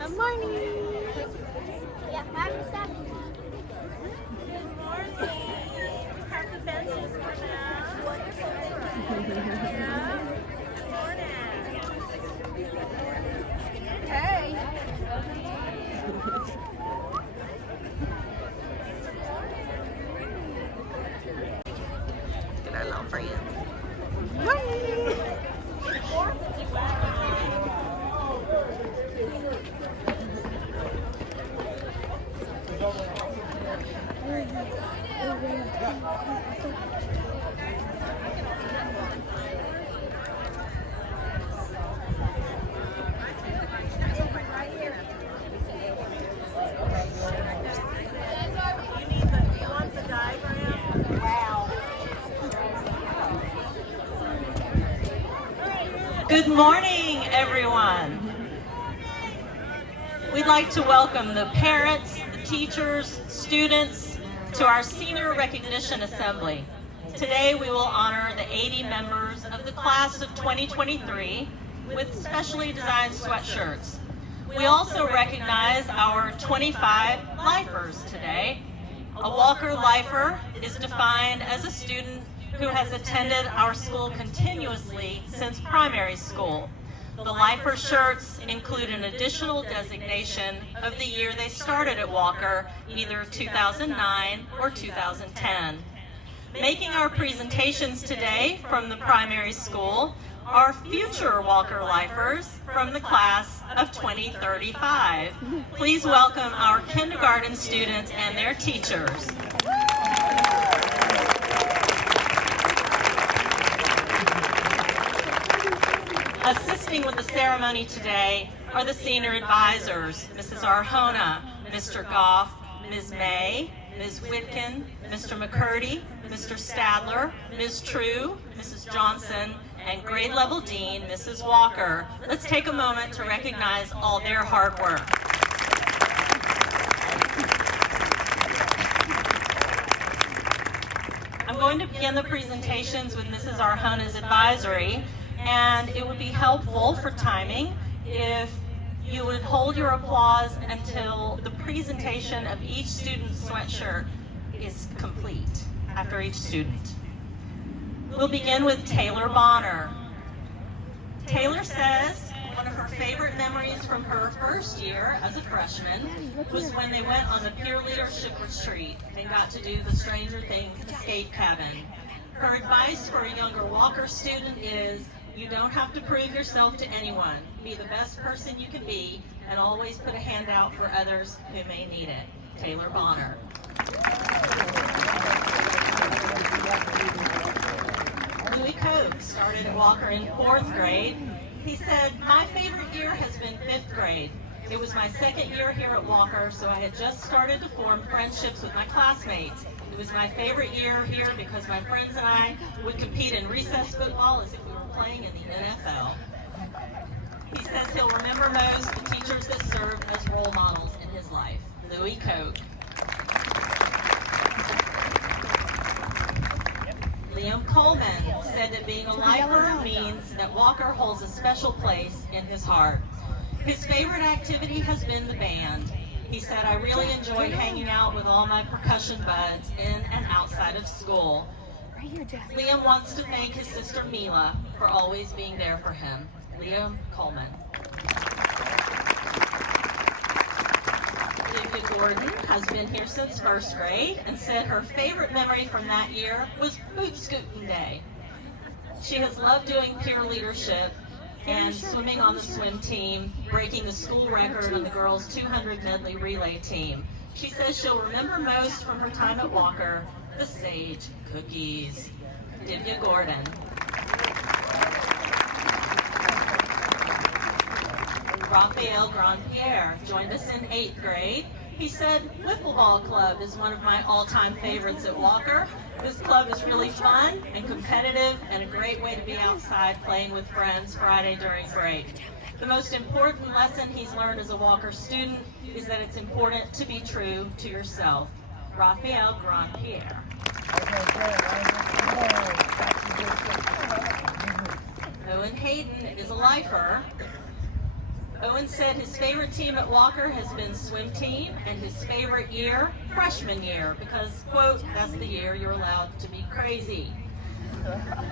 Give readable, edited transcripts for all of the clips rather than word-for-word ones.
Good morning. Yeah, 5 to 7. Good morning. Have the benches come out. Wonderful. Yeah. Good morning. Hey. Look at our little friends. Morning. You want the diagram? Wow. Good morning, everyone. We'd like to welcome the parents, the teachers, students to our Senior Recognition Assembly. Today we will honor the 80 members of the class of 2023 with specially designed sweatshirts. We also recognize our 25 lifers today. A Walker Lifer is defined as a student who has attended our school continuously since primary school. The Lifer shirts include an additional designation of the year they started at Walker, either 2009 or 2010. Making our presentations today from the primary school are future Walker Lifers from the class of 2035. Please welcome our kindergarten students and their teachers. Assisting with the ceremony today are the senior advisors, Mrs. Arjona, Mr. Goff, Ms. May, Ms. Whitkin, Mr. McCurdy, Mr. Stadler, Ms. True, Mrs. Johnson, and grade level dean, Mrs. Walker. Let's take a moment to recognize all their hard work. I'm going to begin the presentations with Mrs. Arjona's advisory, and it would be helpful for timing if you would hold your applause until the presentation of each student's sweatshirt is complete after each student. We'll begin with Taylor Bonner. Taylor says one of her favorite memories from her first year as a freshman was when they went on the peer leadership retreat and got to do the Stranger Things escape cabin. Her advice for a younger Walker student is, you don't have to prove yourself to anyone. Be the best person you can be and always put a hand out for others who may need it. Taylor Bonner. Louis Koch started at Walker in 4th grade. He said, my favorite year has been 5th grade. It was my second year here at Walker, so I had just started to form friendships with my classmates. It was my favorite year here because my friends and I would compete in recess football as if we were playing in the NFL. He says he'll remember most the teachers that served as role models in his life. Louis Koch. Liam Coleman said that being a lifer means that Walker holds a special place in his heart. His favorite activity has been the band. He said, I really enjoyed hanging out with all my percussion buds in and outside of school. Liam wants to thank his sister Mila for always being there for him. Liam Coleman. Olivia Gordon has been here since 1st grade and said her favorite memory from that year was boot scooting day. She has loved doing peer leadership and swimming on the swim team, breaking the school record on the girls' 200 medley relay team. She says she'll remember most from her time at Walker, the sage cookies. Divya Gordon. Raphael Grandpierre joined us in 8th grade. He said, Wiffle Ball Club is one of my all-time favorites at Walker. This club is really fun and competitive and a great way to be outside playing with friends Friday during break. The most important lesson he's learned as a Walker student is that it's important to be true to yourself. Raphael Grandpierre. Owen Hayden is a lifer Owen said his favorite team at Walker has been swim team, and his favorite year, freshman year, because, quote, that's the year you're allowed to be crazy.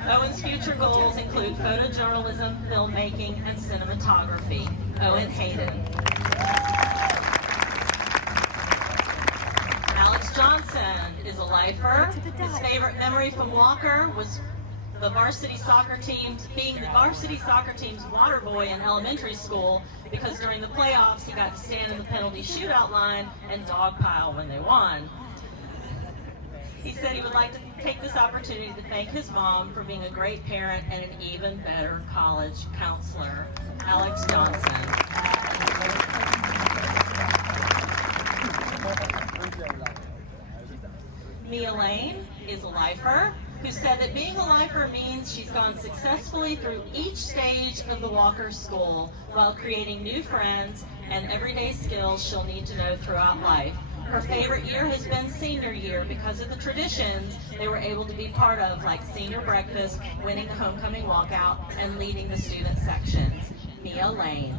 Owen's future goals include photojournalism, filmmaking, and cinematography. Owen Hayden. Alex Johnson is a lifer. His favorite memory from Walker was the varsity soccer teams, being the varsity soccer team's water boy in elementary school, because during the playoffs he got to stand in the penalty shootout line and dogpile when they won. He said he would like to take this opportunity to thank his mom for being a great parent and an even better college counselor. Alex Johnson. Mia Lane is a lifer who said that being a lifer means she's gone successfully through each stage of the Walker School while creating new friends and everyday skills she'll need to know throughout life. Her favorite year has been senior year because of the traditions they were able to be part of, like senior breakfast, winning the homecoming walkout, and leading the student sections. Mia Lane.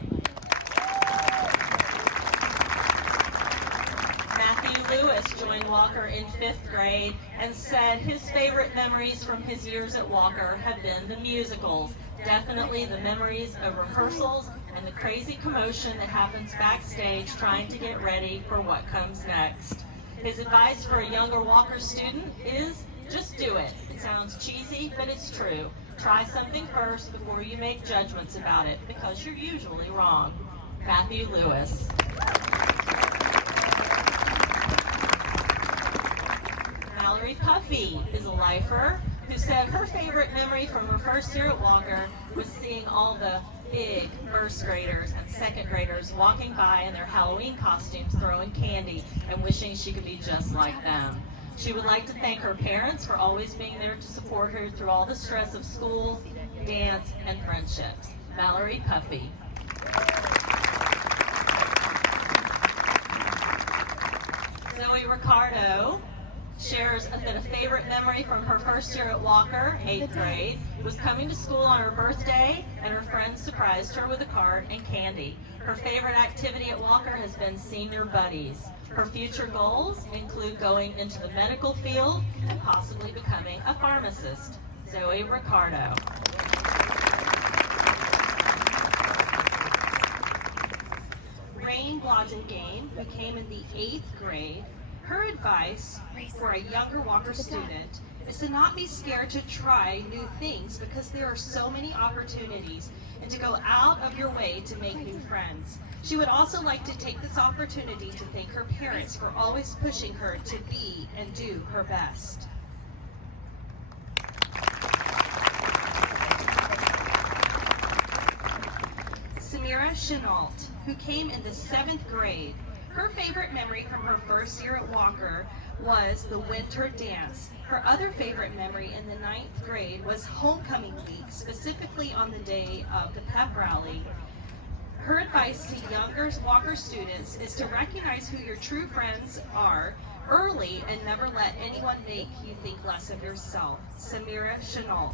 Matthew Lewis joined Walker in 5th grade and said his favorite memories from his years at Walker have been the musicals. Definitely the memories of rehearsals and the crazy commotion that happens backstage trying to get ready for what comes next. His advice for a younger Walker student is just do it. It sounds cheesy, but it's true. Try something first before you make judgments about it, because you're usually wrong. Matthew Lewis. Mallory Puffy is a lifer who said her favorite memory from her first year at Walker was seeing all the big first graders and second graders walking by in their Halloween costumes throwing candy and wishing she could be just like them. She would like to thank her parents for always being there to support her through all the stress of school, dance, and friendships. Mallory Puffy. Zoe Ricardo shares that a favorite memory from her first year at Walker, 8th grade, was coming to school on her birthday and her friends surprised her with a card and candy. Her favorite activity at Walker has been Senior Buddies. Her future goals include going into the medical field and possibly becoming a pharmacist. Zoe Ricardo. Rain Blodgengame, who came in the 8th grade, her advice for a younger Walker student is to not be scared to try new things because there are so many opportunities, and to go out of your way to make new friends. She would also like to take this opportunity to thank her parents for always pushing her to be and do her best. Samira Chenault, who came in the 7th grade, her favorite memory from her first year at Walker was the winter dance. Her other favorite memory in the 9th grade was homecoming week, specifically on the day of the pep rally. Her advice to younger Walker students is to recognize who your true friends are early and never let anyone make you think less of yourself. Samira Chenault.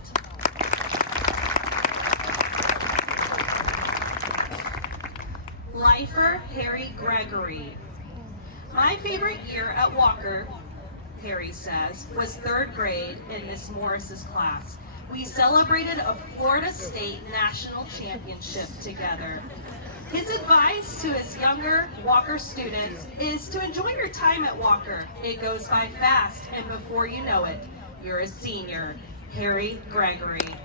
Lifer Harry Gregory. My favorite year at Walker, Harry says, was 3rd grade in Miss Morris's class. We celebrated a Florida State National Championship together. His advice to his younger Walker students is to enjoy your time at Walker. It goes by fast, and before you know it, you're a senior. Harry Gregory.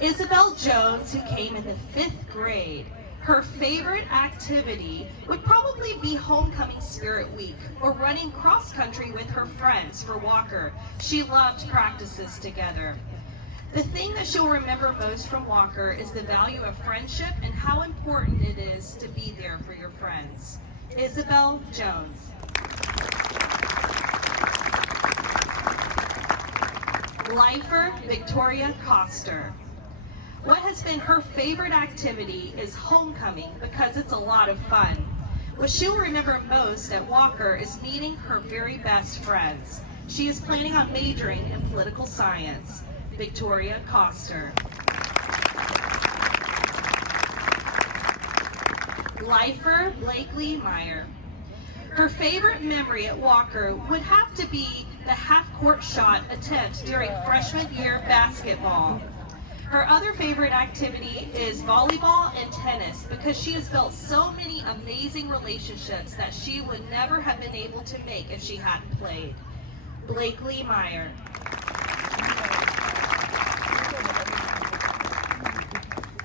Isabel Jones, who came in the 5th grade. Her favorite activity would probably be Homecoming Spirit Week or running cross country with her friends for Walker. She loved practices together. The thing that she'll remember most from Walker is the value of friendship and how important it is to be there for your friends. Isabel Jones. Lifer Victoria Coster. What has been her favorite activity is homecoming because it's a lot of fun. What she'll remember most at Walker is meeting her very best friends. She is planning on majoring in political science. Victoria Coster. Lifer Blakely Meyer. Her favorite memory at Walker would have to be the half-court shot attempt during freshman year basketball. Her other favorite activity is volleyball and tennis because she has built so many amazing relationships that she would never have been able to make if she hadn't played. Blakely Meyer.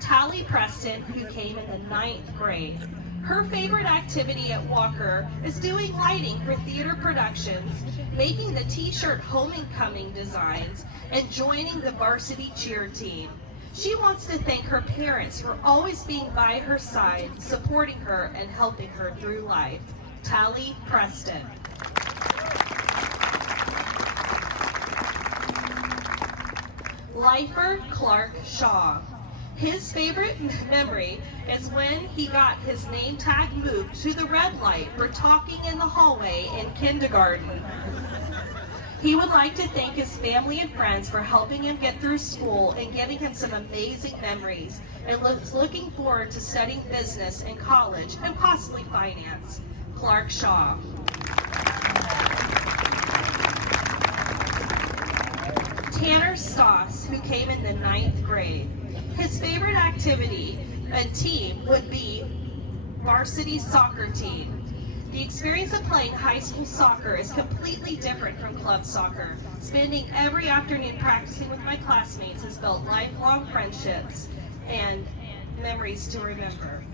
Tally Preston, who came in the 9th grade. Her favorite activity at Walker is doing lighting for theater productions, making the t-shirt homecoming designs, and joining the varsity cheer team. She wants to thank her parents for always being by her side, supporting her and helping her through life. Tally Preston. Lifer Clark Shaw. His favorite memory is when he got his name tag moved to the red light for talking in the hallway in kindergarten. He would like to thank his family and friends for helping him get through school and giving him some amazing memories, and looking forward to studying business in college and possibly finance. Clark Shaw. Tanner Stoss, who came in the 9th grade. His favorite activity and team would be varsity soccer team. The experience of playing high school soccer is completely different from club soccer. Spending every afternoon practicing with my classmates has built lifelong friendships and memories to remember.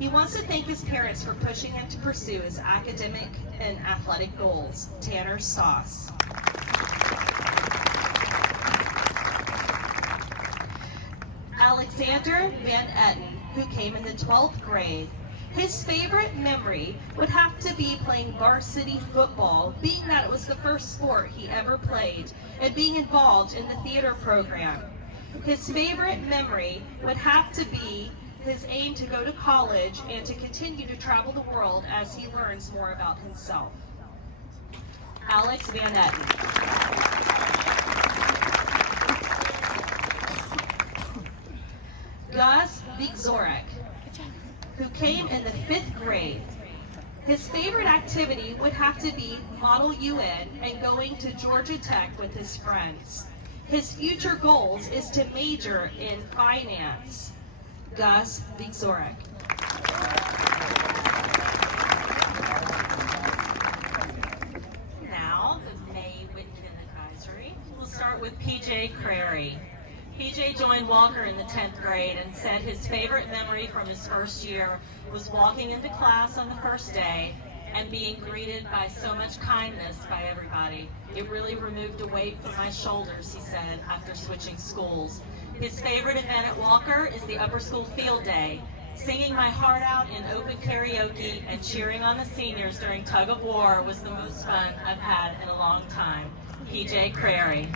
He wants to thank his parents for pushing him to pursue his academic and athletic goals. Tanner Stoss. Alexander Van Etten, who came in the 12th grade. His favorite memory would have to be playing varsity football, being that it was the first sport he ever played, and being involved in the theater program. His favorite memory would have to be his aim to go to college and to continue to travel the world as he learns more about himself. Alex Van Etten. Gus Vigzorek, who came in the 5th grade. His favorite activity would have to be Model UN and going to Georgia Tech with his friends. His future goals is to major in finance. Gus Vigzorek. Now, the May Whitkin Advisory. We'll start with PJ Crary. PJ joined Walker in the 10th grade and said his favorite memory from his first year was walking into class on the first day and being greeted by so much kindness by everybody. It really removed a weight from my shoulders, he said, after switching schools. His favorite event at Walker is the upper school field day. Singing my heart out in open karaoke and cheering on the seniors during tug of war was the most fun I've had in a long time. PJ Crary.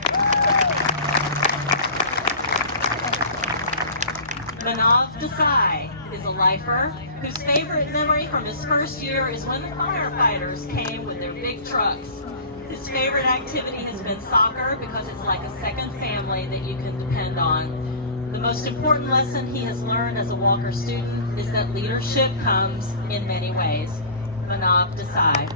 Manav Desai is a lifer whose favorite memory from his first year is when the firefighters came with their big trucks. His favorite activity has been soccer because it's like a second family that you can depend on. The most important lesson he has learned as a Walker student is that leadership comes in many ways. Manav Desai.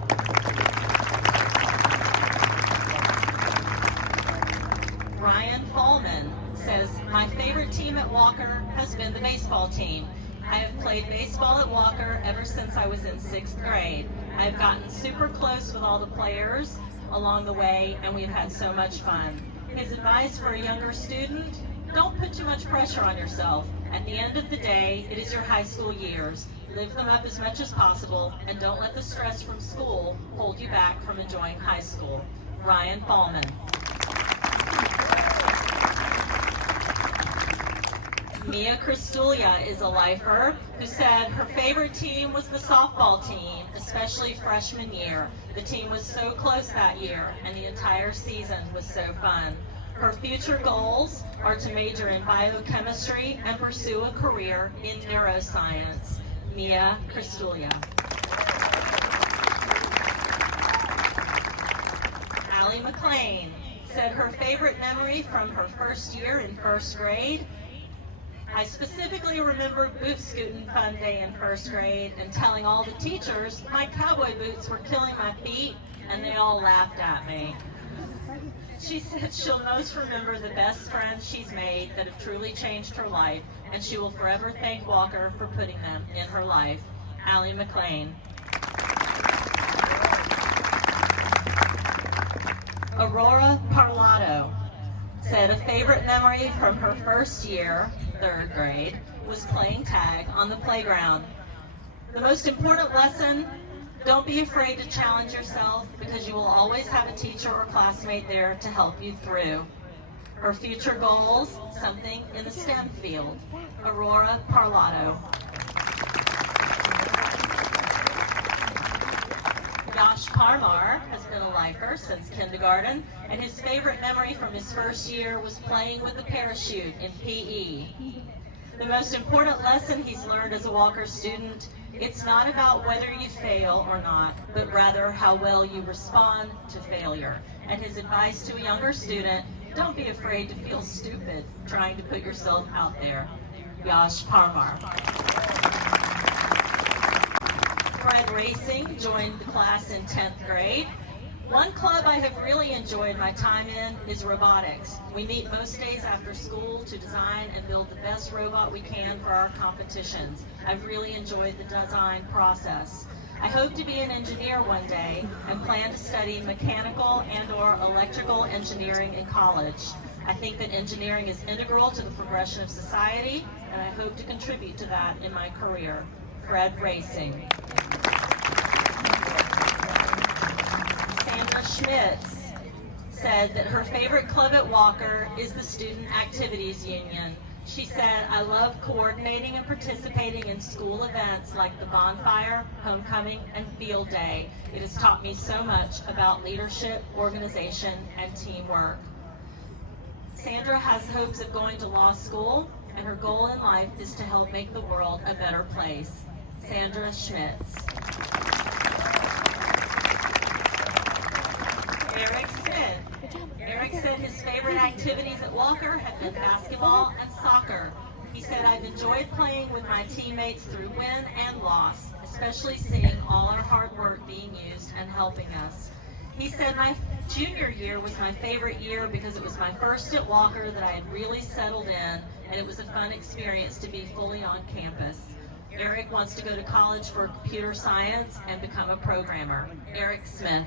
Ryan Fallman says, my favorite team at Walker has been the baseball team. I have played baseball at Walker ever since I was in 6th grade. I've gotten super close with all the players along the way, and we've had so much fun. His advice for a younger student, don't put too much pressure on yourself. At the end of the day, it is your high school years. Live them up as much as possible, and don't let the stress from school hold you back from enjoying high school. Ryan Fallman. Mia Kristulia is a lifer who said her favorite team was the softball team, especially freshman year. The team was so close that year, and the entire season was so fun. Her future goals are to major in biochemistry and pursue a career in neuroscience. Mia Kristulia. Allie McLean said her favorite memory from her first year in first grade: I specifically remember boot scooting fun day in first grade and telling all the teachers my cowboy boots were killing my feet, and they all laughed at me. She said she'll most remember the best friends she's made that have truly changed her life, and she will forever thank Walker for putting them in her life. Allie McLean. Aurora Parlato said a favorite memory from her first year, third grade, was playing tag on the playground. The most important lesson: don't be afraid to challenge yourself, because you will always have a teacher or classmate there to help you through. Her future goals: something in the STEM field. Aurora Parlato. Josh Parmar has been a lifer since kindergarten, and his favorite memory from his first year was playing with a parachute in PE. The most important lesson he's learned as a Walker student: it's not about whether you fail or not, but rather how well you respond to failure. And his advice to a younger student: don't be afraid to feel stupid trying to put yourself out there. Josh Parmar. Fred Racing joined the class in 10th grade. One club I have really enjoyed my time in is robotics. We meet most days after school to design and build the best robot we can for our competitions. I've really enjoyed the design process. I hope to be an engineer one day and plan to study mechanical and/or electrical engineering in college. I think that engineering is integral to the progression of society, and I hope to contribute to that in my career. Fred Racing. Sandra Schmitz said that her favorite club at Walker is the Student Activities Union. She said, I love coordinating and participating in school events like the bonfire, homecoming, and field day. It has taught me so much about leadership, organization, and teamwork. Sandra has hopes of going to law school, and her goal in life is to help make the world a better place. Sandra Schmitz. Eric Smith. Eric said his favorite activities at Walker have been basketball and soccer. He said, I've enjoyed playing with my teammates through win and loss, especially seeing all our hard work being used and helping us. He said, my junior year was my favorite year because it was my first at Walker that I had really settled in, and it was a fun experience to be fully on campus. Eric wants to go to college for computer science and become a programmer. Eric Smith.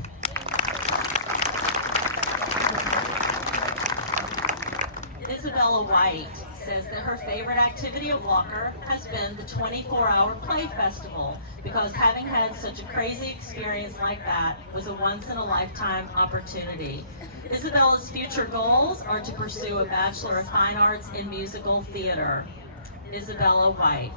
Isabella White says that her favorite activity at Walker has been the 24-hour play festival, because having had such a crazy experience like that was a once-in-a-lifetime opportunity. Isabella's future goals are to pursue a Bachelor of Fine Arts in Musical Theater. Isabella White.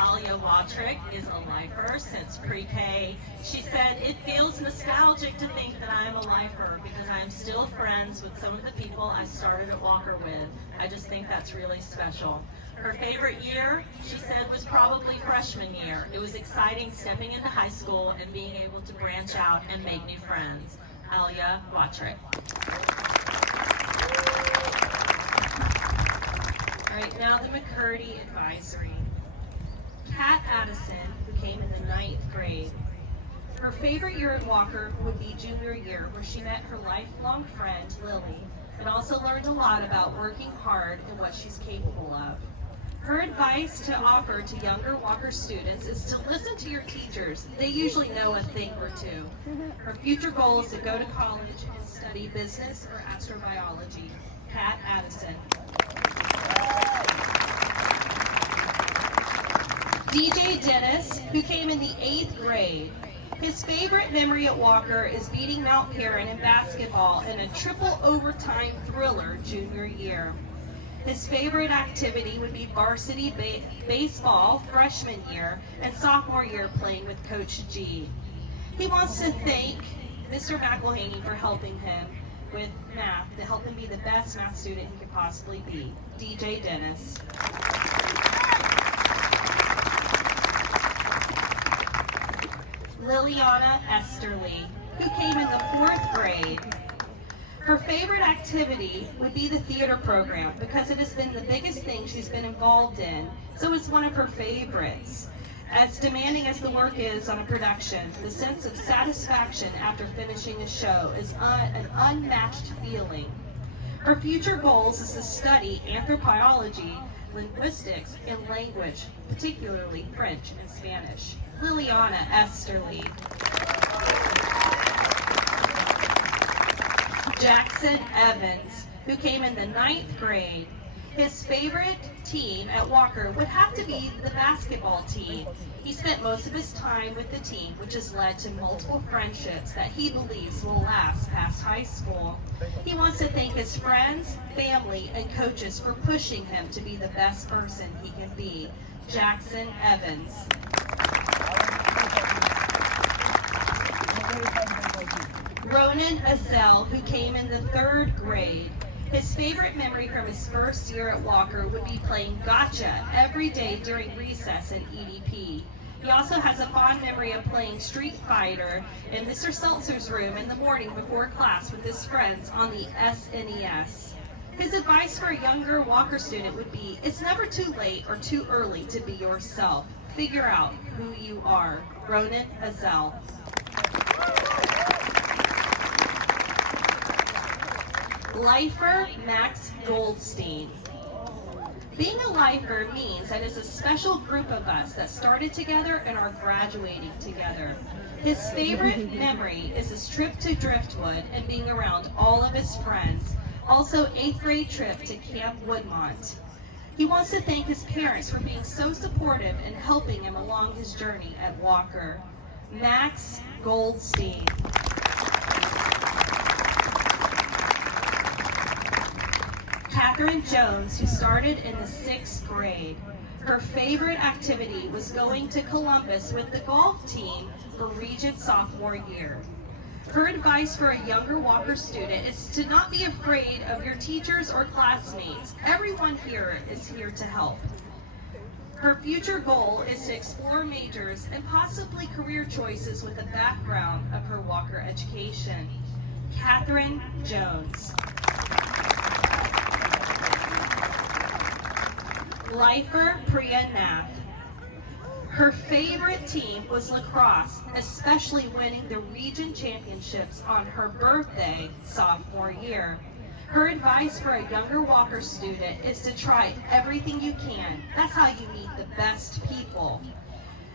Alia Watrick is a lifer since pre-K. She said, it feels nostalgic to think that I am a lifer because I am still friends with some of the people I started at Walker with. I just think that's really special. Her favorite year, she said, was probably freshman year. It was exciting stepping into high school and being able to branch out and make new friends. Alia Watrick. All right, now the McCurdy Advisory. Kat Addison, who came in the 9th grade. Her favorite year at Walker would be junior year, where she met her lifelong friend, Lily, and also learned a lot about working hard and what she's capable of. Her advice to offer to younger Walker students is to listen to your teachers. They usually know a thing or two. Her future goal is to go to college and study business or astrobiology. Kat Addison. DJ Dennis, who came in the 8th grade. His favorite memory at Walker is beating Mount Perrin in basketball in a triple overtime thriller junior year. His favorite activity would be varsity baseball freshman year and sophomore year playing with Coach G. He wants to thank Mr. McElhaney for helping him with math to help him be the best math student he could possibly be. DJ Dennis. Liliana Esterly, who came in the 4th grade. Her favorite activity would be the theater program because it has been the biggest thing she's been involved in, so it's one of her favorites. As demanding as the work is on a production, the sense of satisfaction after finishing a show is an unmatched feeling. Her future goals is to study anthropology, linguistics, and language, particularly French and Spanish. Liliana Esterly. Jackson Evans, who came in the 9th grade. His favorite team at Walker would have to be the basketball team. He spent most of his time with the team, which has led to multiple friendships that he believes will last past high school. He wants to thank his friends, family, and coaches for pushing him to be the best person he can be. Jackson Evans. Ronan Azell, who came in the 3rd grade. His favorite memory from his first year at Walker would be playing gotcha every day during recess in EDP. He also has a fond memory of playing Street Fighter in Mr. Seltzer's room in the morning before class with his friends on the SNES. His advice for a younger Walker student would be, it's never too late or too early to be yourself. Figure out who you are. Ronan Azell. Lifer Max Goldstein. Being a lifer means that it's a special group of us that started together and are graduating together. His favorite memory is his trip to Driftwood and being around all of his friends. Also, 8th grade trip to Camp Woodmont. He wants to thank his parents for being so supportive and helping him along his journey at Walker. Max Goldstein. Catherine Jones, who started in the 6th grade. Her favorite activity was going to Columbus with the golf team for Regent sophomore year. Her advice for a younger Walker student is to not be afraid of your teachers or classmates. Everyone here is here to help. Her future goal is to explore majors and possibly career choices with the background of her Walker education. Catherine Jones. Lifer Priya Nath. Her favorite team was lacrosse, especially winning the region championships on her birthday sophomore year. Her advice for a younger Walker student is to try everything you can. That's how you meet the best people.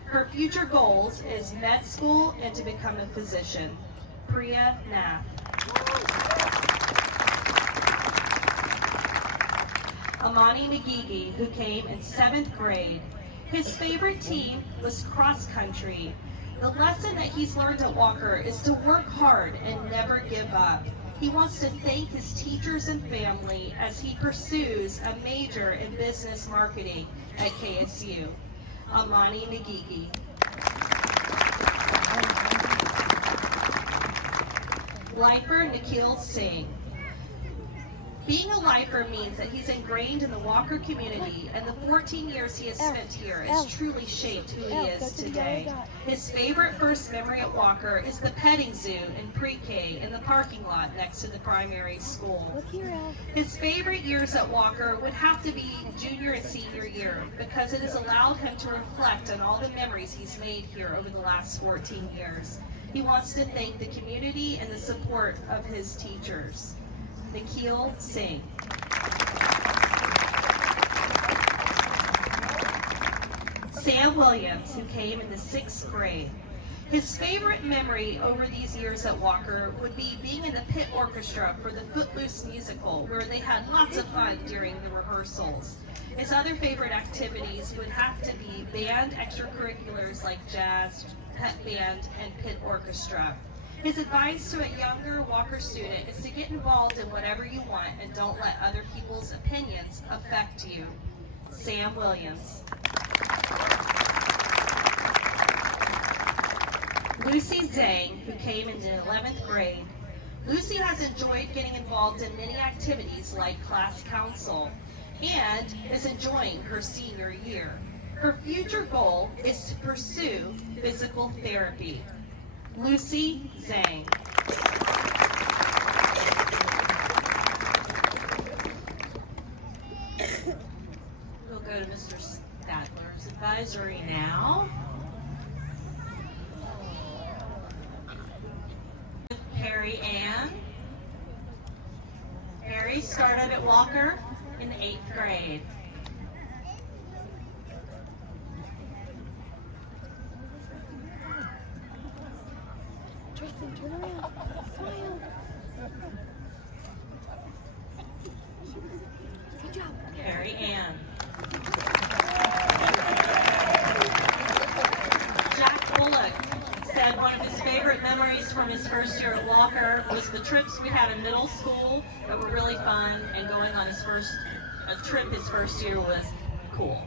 Her future goals is med school and to become a physician. Priya Nath. Amani Nagigi, who came in 7th grade. His favorite team was cross country. The lesson that he's learned at Walker is to work hard and never give up. He wants to thank his teachers and family as he pursues a major in business marketing at KSU. Amani Nagigi. Lifer Nikhil Singh. Being a lifer means that he's ingrained in the Walker community, and the 14 years he has spent here has truly shaped who he is today. His favorite first memory at Walker is the petting zoo in pre-K in the parking lot next to the primary school. His favorite years at Walker would have to be junior and senior year because it has allowed him to reflect on all the memories he's made here over the last 14 years. He wants to thank the community and the support of his teachers. Nikhil Singh. Sam Williams, who came in the 6th grade. His favorite memory over these years at Walker would be being in the pit orchestra for the Footloose musical, where they had lots of fun during the rehearsals. His other favorite activities would have to be band extracurriculars like jazz, pet band, and pit orchestra. His advice to a younger Walker student is to get involved in whatever you want and don't let other people's opinions affect you. Sam Williams. Lucy Zhang, who came in the 11th grade. Lucy has enjoyed getting involved in many activities like class council and is enjoying her senior year. Her future goal is to pursue physical therapy. Lucy Zhang. We'll go to Mr. Stadler's advisory now. Harry Ann. Harry started at Walker in the 8th grade. Tristan, turn around. Smile. Good job. Harry Ann. Jack Bullock said one of his favorite memories from his first year at Walker was the trips we had in middle school that were really fun, and going on his first year was cool.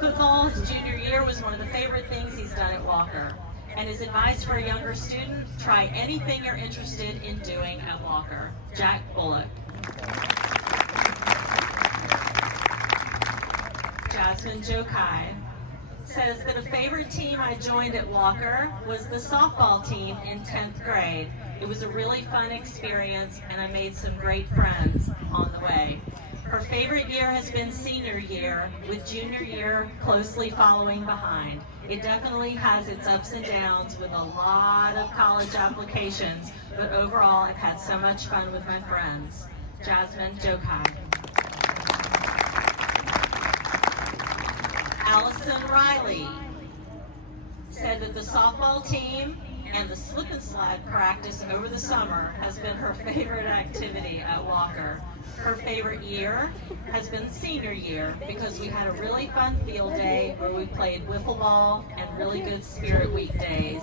Football his junior year was one of the favorite things he's done at Walker. And his advice for a younger student, try anything you're interested in doing at Walker. Jack Bullock. Jasmine Jokai says that a favorite team I joined at Walker was the softball team in 10th grade. It was a really fun experience, and I made some great friends on the way. Her favorite year has been senior year, with junior year closely following behind. It definitely has its ups and downs with a lot of college applications, but overall I've had so much fun with my friends. Jasmine Jokai. Allison Riley said that the softball team and the slip and slide practice over the summer has been her favorite activity at Walker. Her favorite year has been senior year because we had a really fun field day where we played wiffle ball and really good spirit week days.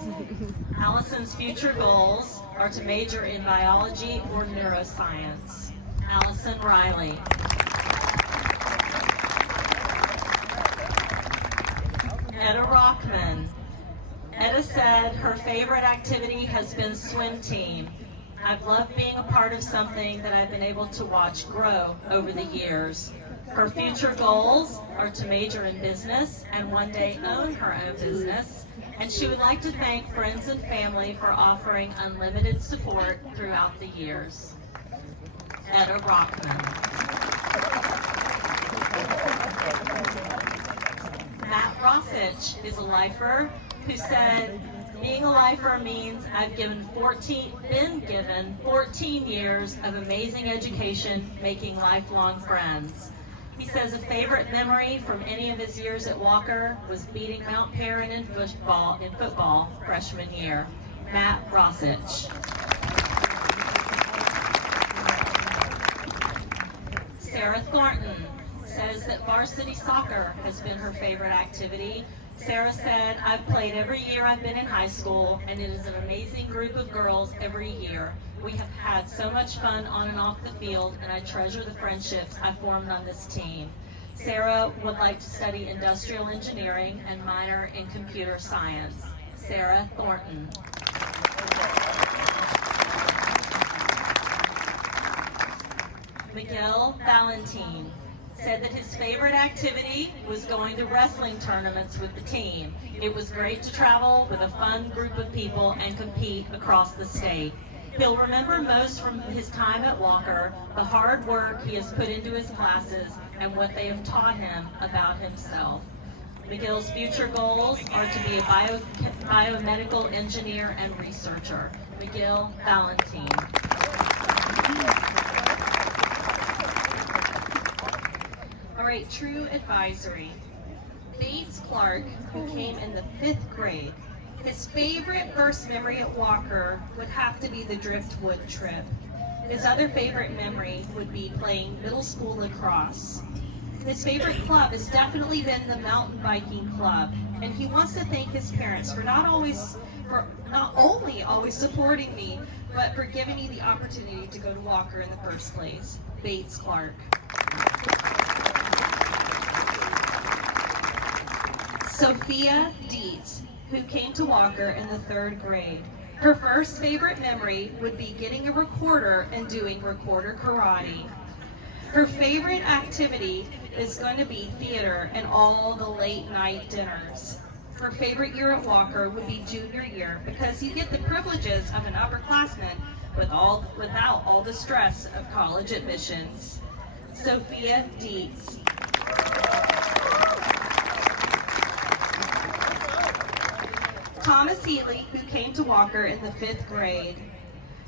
Allison's future goals are to major in biology or neuroscience. Allison Riley. Etta Rockman. Etta said her favorite activity has been swim team. I've loved being a part of something that I've been able to watch grow over the years. Her future goals are to major in business and one day own her own business. And she would like to thank friends and family for offering unlimited support throughout the years. Etta Rockman. Matt Rossich is a lifer who said, being a lifer means I've been given 14 years of amazing education, making lifelong friends. He says a favorite memory from any of his years at Walker was beating Mount Perrin in football freshman year. Matt Rossich. Sarah Thornton says that varsity soccer has been her favorite activity. Sarah said, I've played every year I've been in high school, and it is an amazing group of girls every year. We have had so much fun on and off the field, and I treasure the friendships I formed on this team. Sarah would like to study industrial engineering and minor in computer science. Sarah Thornton. Miguel Valentin said that his favorite activity was going to wrestling tournaments with the team. It was great to travel with a fun group of people and compete across the state. He'll remember most from his time at Walker the hard work he has put into his classes and what they have taught him about himself. Miguel's future goals are to be a biomedical engineer and researcher. Miguel Valentin. All right, true advisory. Bates Clark, who came in the 5th grade, his favorite first memory at Walker would have to be the Driftwood trip. His other favorite memory would be playing middle school lacrosse. His favorite club has definitely been the mountain biking club, and he wants to thank his parents for not only always supporting me, but for giving me the opportunity to go to Walker in the first place. Bates Clark. Sophia Dietz, who came to Walker in the 3rd grade. Her first favorite memory would be getting a recorder and doing recorder karate. Her favorite activity is going to be theater and all the late night dinners. Her favorite year at Walker would be junior year because you get the privileges of an upperclassman without all the stress of college admissions. Sophia Dietz. Thomas Healy, who came to Walker in the 5th grade.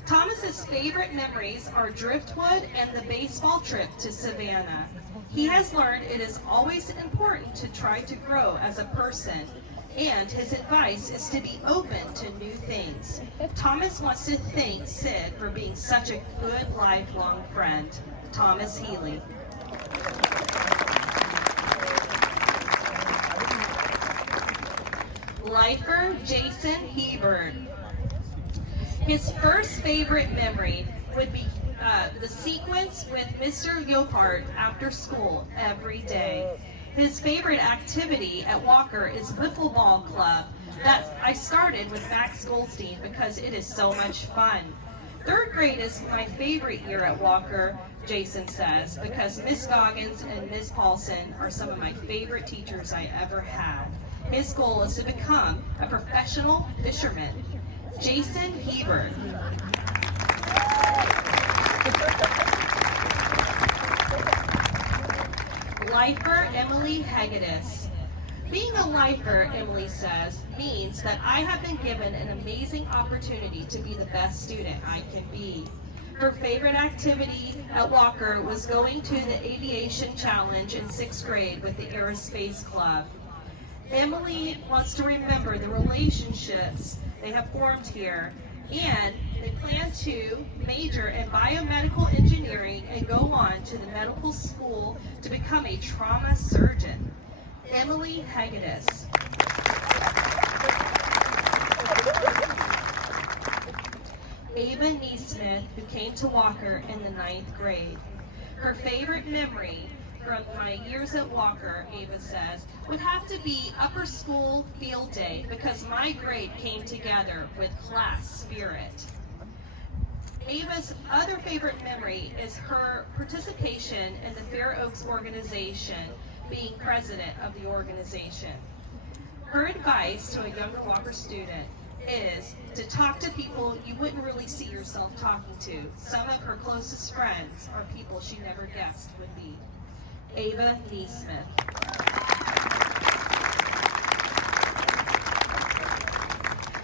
Thomas's favorite memories are driftwood and the baseball trip to Savannah. He has learned it is always important to try to grow as a person, and his advice is to be open to new things. Thomas wants to thank Sid for being such a good lifelong friend. Thomas Healy. Lifer Jason Hebert. His first favorite memory would be the sequence with Mr. Yopart after school every day. His favorite activity at Walker is Wiffle Ball Club that I started with Max Goldstein because it is so much fun. 3rd grade is my favorite year at Walker, Jason says, because Miss Goggins and Miss Paulson are some of my favorite teachers I ever had. His goal is to become a professional fisherman. Jason Hebert. Lifer Emily Hagedis. Being a lifer, Emily says, means that I have been given an amazing opportunity to be the best student I can be. Her favorite activity at Walker was going to the Aviation Challenge in 6th grade with the Aerospace Club. Emily wants to remember the relationships they have formed here, and they plan to major in biomedical engineering and go on to the medical school to become a trauma surgeon. Emily Hagedis. Ava Neesmith, who came to Walker in the 9th grade. Her favorite memory from my years at Walker, Ava says, would have to be upper school field day because my grade came together with class spirit. Ava's other favorite memory is her participation in the Fair Oaks organization, being president of the organization. Her advice to a younger Walker student is to talk to people you wouldn't really see yourself talking to. Some of her closest friends are people she never guessed would be. Ava Neesmith.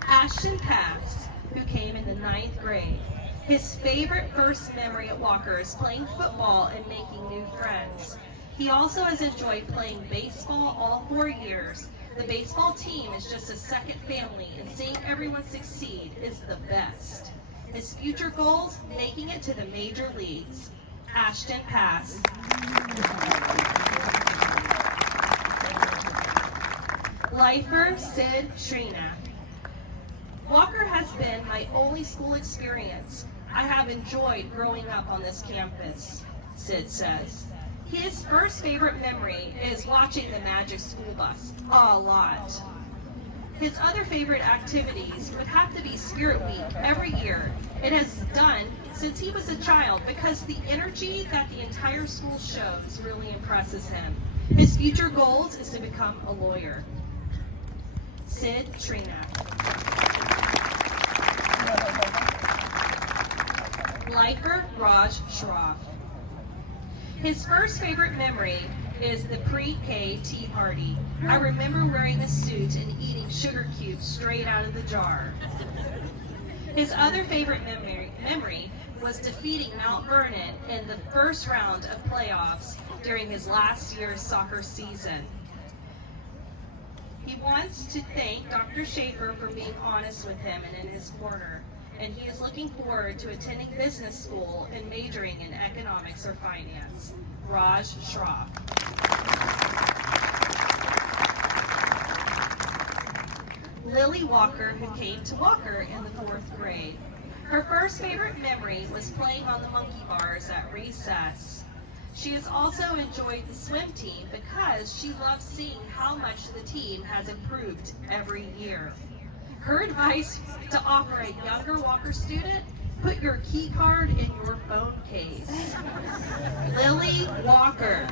Ashton Pass, who came in the 9th grade. His favorite first memory at Walker is playing football and making new friends. He also has enjoyed playing baseball all 4 years. The baseball team is just a second family, and seeing everyone succeed is the best. His future goals, making it to the major leagues. Ashton Pass. Lifer Sid Trina. Walker has been my only school experience. I have enjoyed growing up on this campus, Sid says. His first favorite memory is watching the Magic School Bus, a lot. His other favorite activities would have to be Spirit Week every year. It has done since he was a child because the energy that the entire school shows really impresses him. His future goals is to become a lawyer. Sid Trina. Lifer Raj Shroff. His first favorite memory is the pre-K tea party. I remember wearing a suit and eating sugar cubes straight out of the jar. His other favorite memory was defeating Mount Vernon in the first round of playoffs during his last year's soccer season. He wants to thank Dr. Schaefer for being honest with him and in his corner, and he is looking forward to attending business school and majoring in economics or finance. Raj Shroff. Lily Walker, who came to Walker in the 4th grade. Her first favorite memory was playing on the monkey bars at recess. She has also enjoyed the swim team because she loves seeing how much the team has improved every year. Her advice to offer a younger Walker student: put your key card in your phone case. Lily Walker.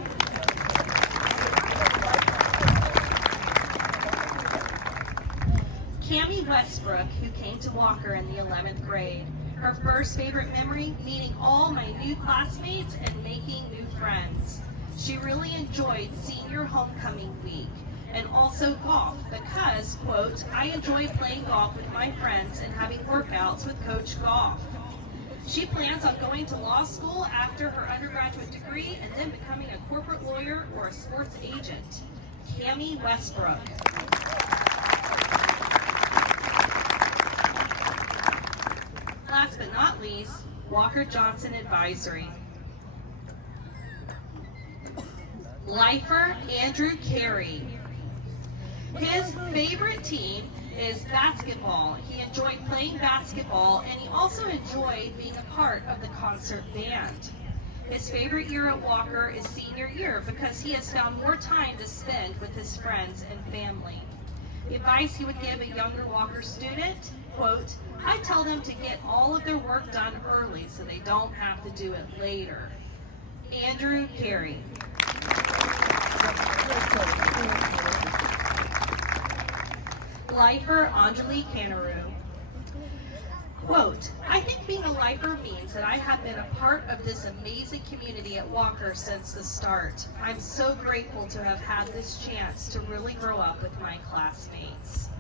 Cammie Westbrook, who came to Walker in the 11th grade. Her first favorite memory, meeting all my new classmates and making new friends. She really enjoyed senior homecoming week and also golf because, quote, I enjoy playing golf with my friends and having workouts with Coach Golf. She plans on going to law school after her undergraduate degree and then becoming a corporate lawyer or a sports agent. Cammie Westbrook. Last but not least, Walker Johnson Advisory. Lifer Andrew Carey. His favorite team is basketball. He enjoyed playing basketball and he also enjoyed being a part of the concert band. His favorite year at Walker is senior year because he has found more time to spend with his friends and family. The advice he would give a younger Walker student, quote, I tell them to get all of their work done early so they don't have to do it later. Andrew Carey. Lifer Anjali Canaru. Quote, I think being a lifer means that I have been a part of this amazing community at Walker since the start. I'm so grateful to have had this chance to really grow up with my classmates.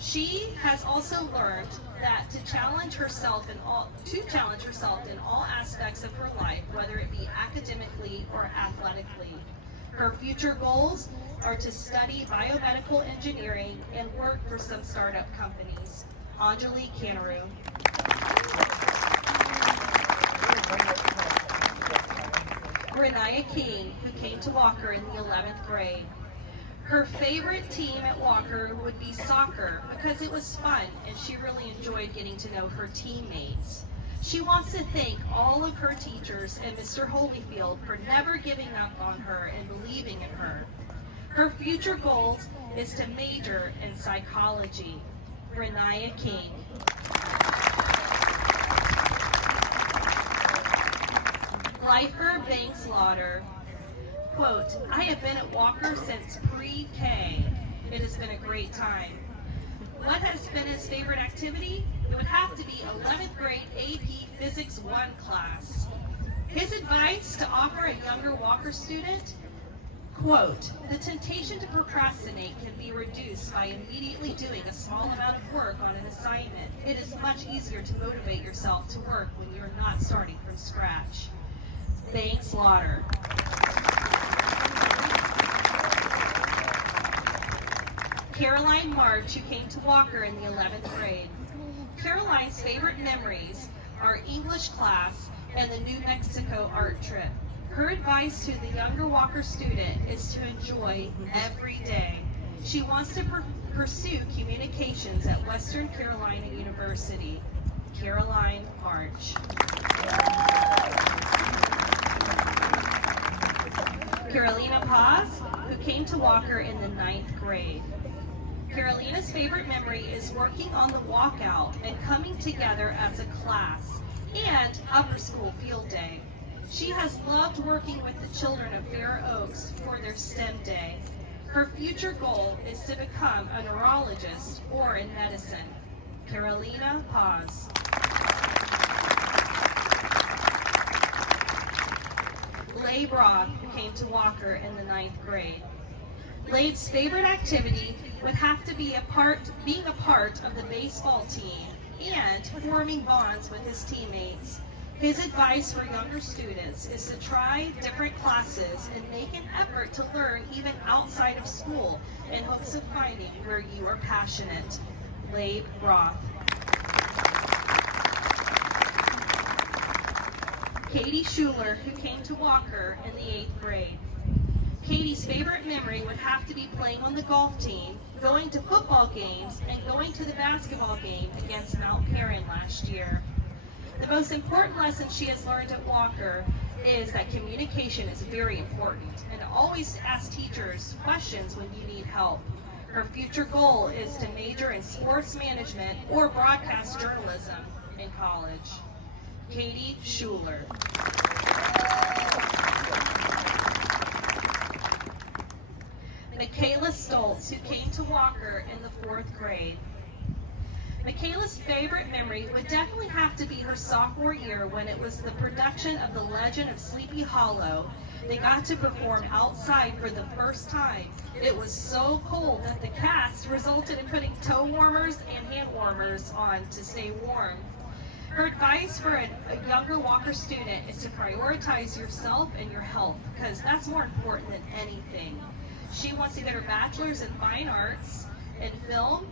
She has also learned that to challenge herself in all aspects of her life, whether it be academically or athletically. Her future goals are to study biomedical engineering and work for some startup companies. Anjali Canaru. Renaya King, who came to Walker in the 11th grade. Her favorite team at Walker would be soccer because it was fun and she really enjoyed getting to know her teammates. She wants to thank all of her teachers and Mr. Holyfield for never giving up on her and believing in her. Her future goals is to major in psychology. Renaya King. Lifer Banks Lauder. Quote, I have been at Walker since pre-K. It has been a great time. What has been his favorite activity? It would have to be 11th grade AP Physics 1 class. His advice to offer a younger Walker student? Quote, the temptation to procrastinate can be reduced by immediately doing a small amount of work on an assignment. It is much easier to motivate yourself to work when you're not starting from scratch. Banks Lauder. Caroline March, who came to Walker in the 11th grade. Caroline's favorite memories are English class and the New Mexico art trip. Her advice to the younger Walker student is to enjoy every day. She wants to pursue communications at Western Carolina University. Caroline March. Carolina Paz, who came to Walker in the 9th grade. Carolina's favorite memory is working on the walkout and coming together as a class and upper school field day. She has loved working with the children of Fair Oaks for their STEM day. Her future goal is to become a neurologist or in medicine. Carolina Paz. Leigh Brock, who came to Walker in the 9th grade. Leigh's favorite activity would have to be being a part of the baseball team and forming bonds with his teammates. His advice for younger students is to try different classes and make an effort to learn even outside of school in hopes of finding where you are passionate. Leigh Brock. Katie Schuler, who came to Walker in the 8th grade. Katie's favorite memory would have to be playing on the golf team, going to football games, and going to the basketball game against Mount Perrin last year. The most important lesson she has learned at Walker is that communication is very important and always ask teachers questions when you need help. Her future goal is to major in sports management or broadcast journalism in college. Katie Schuler. Michaela Stoltz, who came to Walker in the 4th grade. Michaela's favorite memory would definitely have to be her sophomore year when it was the production of The Legend of Sleepy Hollow. They got to perform outside for the first time. It was so cold that the cast resulted in putting toe warmers and hand warmers on to stay warm. Her advice for a younger Walker student is to prioritize yourself and your health, because that's more important than anything. She wants to get her bachelor's in fine arts, in film,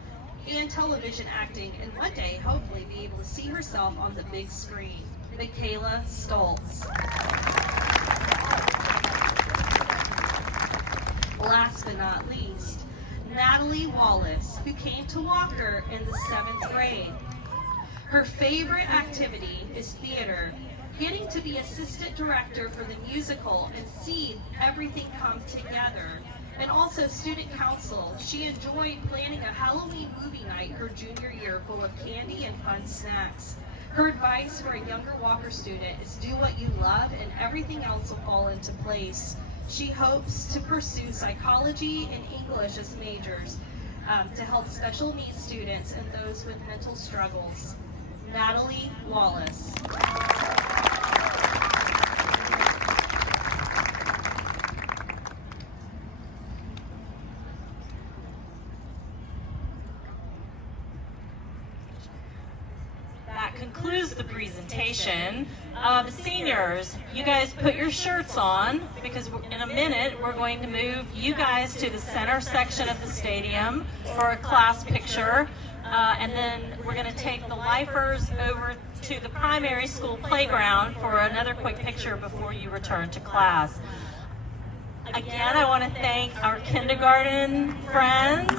and television acting, and one day, hopefully, be able to see herself on the big screen. Michaela Stoltz. Last but not least, Natalie Wallace, who came to Walker in the 7th grade. Her favorite activity is theater, getting to be assistant director for the musical and see everything come together. And also student council. She enjoyed planning a Halloween movie night her junior year full of candy and fun snacks. Her advice for a younger Walker student is do what you love and everything else will fall into place. She hopes to pursue psychology and English as majors to help special needs students and those with mental struggles. Natalie Wallace. That concludes the presentation. Seniors, you guys put your shirts on because in a minute we're going to move you guys to the center section of the stadium for a class picture. And then we're going to take the lifers over to the primary school playground for another quick picture before you return to class. Again, I want to thank our kindergarten friends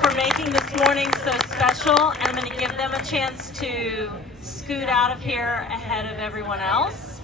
for making this morning so special. And I'm going to give them a chance to scoot out of here ahead of everyone else.